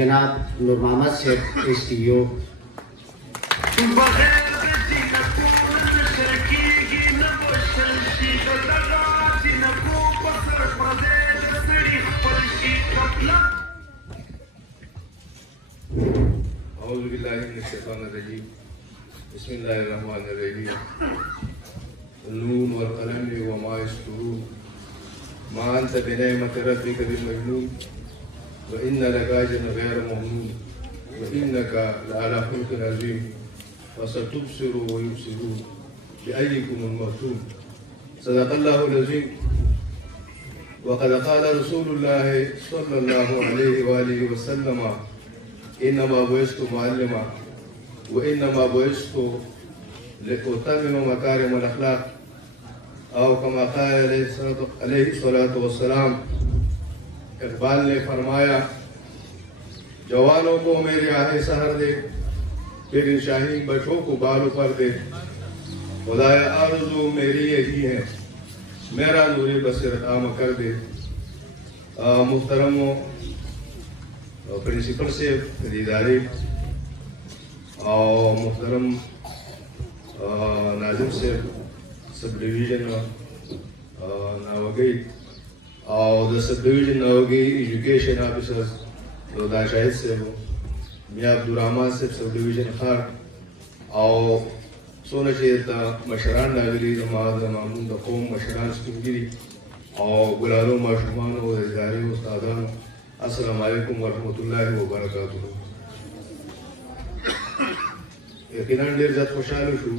जनाब नूर मोहम्मद शेख STO। नून वल कलम वमा यस्तुरून मा अंत बिनिअमत रब्बिका बिमजनून व इन्न लका अजरन गैर ममनून व इन्नका लअला खुल्किन अज़ीम फसतुबसिरु व युबसिरून बिअय्यिकुमुल मफ्तून। सदक़ल्लाहुल अज़ीम। वक़द क़ाल रसूलुल्लाहि सल्लल्लाहु अलैहि वआलिहि वसल्लम इन्नमा बुइस्तु मुअल्लिमा व इन्नमा बुइस्तु लिउतम्मिम मकारिमल अख़लाक़ और कमा क़ाल अलैहिस्सलातु वस्सलाम। इक़बाल ने फरमाया, जवानों को मेरे आहे सहर दे, फिर इन शाहीन बच्चों को बालों पर दे। खुदाया आरज़ू मेरी यही है, मेरा नूरे बसीरत आम कर दे। मुहतरमों, प्रिंसिपल से खरीदारी और मुहतरम नाजिम से सब डिवीज़न नावगी और द सब डिवीज़न नावगी एजुकेशन ऑफिसर लोधा शाहिद से हो मियाँ अब्दुर्रहमान से सब डिवीज़न खार और सोना शेता मशरान नागरी जमात मामून द कौम मशरान स्कूलगिरी और गुलालो माशुमान और इदारे उस्तादान अस्सलाम वालेकुम व रहमतुल्लाहि व बरकातुहू। यकीनन ढेर ज़्यादा खुशहाल हूँ